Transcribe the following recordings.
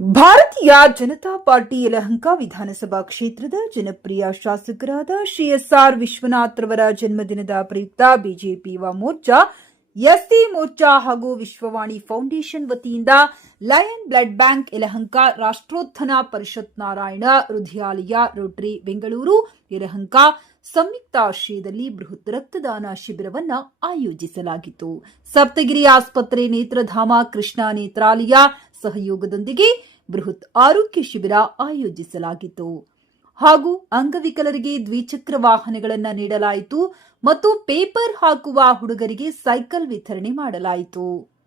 ಭಾರತೀಯ ಜನತಾ ಪಾರ್ಟಿ ಯಲಹಂಕ ವಿಧಾನಸಭಾ ಕ್ಷೇತ್ರದ ಜನಪ್ರಿಯ ಶಾಸಕರಾದ ಶ್ರೀ ಎಸ್ ಆರ್ ವಿಶ್ವನಾಥ್ ರವರ ಜನ್ಮದಿನದ ಪ್ರಯುಕ್ತ ಬಿಜೆಪಿ ಯುವ ಮೋರ್ಚಾ, ಎಸ್ಸಿ ಮೋರ್ಚಾ ಹಾಗೂ ವಿಶ್ವವಾಣಿ ಫೌಂಡೇಶನ್ ವತಿಯಿಂದ lion blood bank Yelahanka Rashtrotthana Parishat Narayana, Hrudayalaya, Rotary, Bengaluru, Yelahanka ಸಂಯುಕ್ತ ಆಶ್ರಯದಲ್ಲಿ ಬೃಹತ್ ರಕ್ತದಾನ ಶಿಬಿರವನ್ನು ಆಯೋಜಿಸಲಾಗಿತ್ತು. ಸಪ್ತಗಿರಿ ಆಸ್ಪತ್ರೆ ನೇತ್ರಧಾಮ ಕೃಷ್ಣ ನೇತ್ರಾಲಯ ಸಹಯೋಗದೊಂದಿಗೆ ಬೃಹತ್ ಆರೋಗ್ಯ ಶಿಬಿರ ಆಯೋಜಿಸಲಾಗಿತ್ತು. ಹಾಗೂ ಅಂಗವಿಕಲರಿಗೆ ದ್ವಿಚಕ್ರ ವಾಹನಗಳನ್ನು ನೀಡಲಾಯಿತು ಮತ್ತು ಪೇಪರ್ ಹಾಕುವ ಹುಡುಗರಿಗೆ ಸೈಕಲ್ ವಿತರಣೆ ಮಾಡಲಾಯಿತು.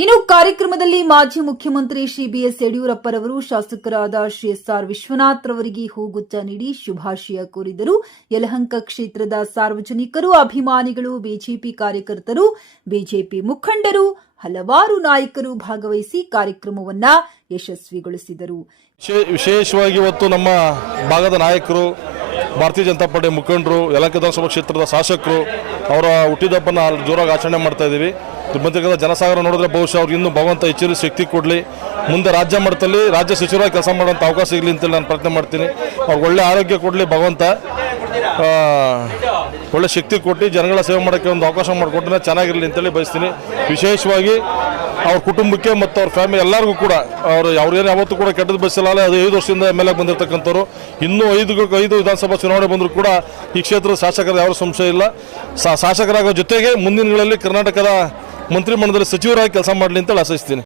ಇನ್ನು ಕಾರ್ಯಕ್ರಮದಲ್ಲಿ ಮಾಜಿ ಮುಖ್ಯಮಂತ್ರಿ ಶ್ರೀ ಬಿಎಸ್ ಯಡಿಯೂರಪ್ಪರವರು ಶಾಸಕರಾದ ಶ್ರೀ ಎಸ್ ಆರ್ ವಿಶ್ವನಾಥ್ ರವರಿಗೆ ಹೂಗುಚ್ಚ ನೀಡಿ ಶುಭಾಶಯ ಕೋರಿದರು. ಯಲಹಂಕ ಕ್ಷೇತ್ರದ ಸಾರ್ವಜನಿಕರು, ಅಭಿಮಾನಿಗಳು, ಬಿಜೆಪಿ ಕಾರ್ಯಕರ್ತರು, ಬಿಜೆಪಿ ಮುಖಂಡರು, ಹಲವಾರು ನಾಯಕರು ಭಾಗವಹಿಸಿ ಕಾರ್ಯಕ್ರಮವನ್ನ ಯಶಸ್ವಿಗೊಳಿಸಿದರು. ವಿಶೇ- ವಿಶೇಷವಾಗಿ ಇವತ್ತು ನಮ್ಮ ಭಾಗದ ನಾಯಕರು ಭಾರತೀಯ ಜನತಾ ಪಾರ್ಟಿ ಮುಖಂಡರು ಯಲಂಕ ವಿಧಾನಸಭಾ ಕ್ಷೇತ್ರದ ಶಾಸಕರು, ಅವರ ಹುಟ್ಟಿದಬ್ಬನ ಜೋರಾಗಿ ಆಚರಣೆ ಮಾಡ್ತಾ ಇದ್ದೀವಿ. ಜನಸಾಗರ ನೋಡಿದ್ರೆ ಬಹುಶಃ ಅವ್ರಿಗೆ ಇನ್ನೂ ಭಗವಂತ ಹೆಚ್ಚಿನ ಶಕ್ತಿ ಕೊಡಲಿ. ಮುಂದೆ ರಾಜ್ಯ ಮಟ್ಟದಲ್ಲಿ ರಾಜ್ಯ ಸಚಿವರಾಗಿ ಕೆಲಸ ಮಾಡೋಂಥ ಅವಕಾಶ ಸಿಗಲಿ ಅಂತೇಳಿ ನಾನು ಪ್ರಯತ್ನ ಮಾಡ್ತೀನಿ. ಅವ್ರಿಗೆ ಒಳ್ಳೆ ಆರೋಗ್ಯ ಕೊಡಲಿ ಭಗವಂತ. ಒಳ್ಳೆ ಶಕ್ತಿ ಕೊಟ್ಟು ಜನಗಳ ಸೇವೆ ಮಾಡೋಕ್ಕೆ ಒಂದು ಅವಕಾಶ ಮಾಡಿಕೊಟ್ರೆ ಚೆನ್ನಾಗಿರಲಿ ಅಂತೇಳಿ ಬಯಸ್ತೀನಿ. ವಿಶೇಷವಾಗಿ ಅವ್ರ ಕುಟುಂಬಕ್ಕೆ ಮತ್ತು ಅವ್ರ ಫ್ಯಾಮಿಲಿ ಎಲ್ಲರಿಗೂ ಕೂಡ, ಅವರು ಅವ್ರೇನು ಯಾವತ್ತೂ ಕೂಡ ಕೆಟ್ಟದ್ದು ಬಯಸಿಲ್ಲ ಅದು ಐದು ವರ್ಷದಿಂದ ಎಂ ಎಲ್ ಎ ಬಂದಿರತಕ್ಕಂಥವ್ರು. ಇನ್ನೂ ಐದು ಐದು ವಿಧಾನಸಭಾ ಚುನಾವಣೆ ಬಂದರೂ ಕೂಡ ಈ ಕ್ಷೇತ್ರದ ಶಾಸಕರ ಯಾವ ಸಂಶಯ ಇಲ್ಲ. ಶಾಸಕರಾಗೋ ಜೊತೆಗೆ ಮುಂದಿನಗಳಲ್ಲಿ ಕರ್ನಾಟಕದ ಮಂತ್ರಿಮಂಡಲದಲ್ಲಿ ಸಚಿವರಾಗಿ ಕೆಲಸ ಮಾಡಲಿ ಅಂತೇಳಿ ಆಶಿಸ್ತೀನಿ.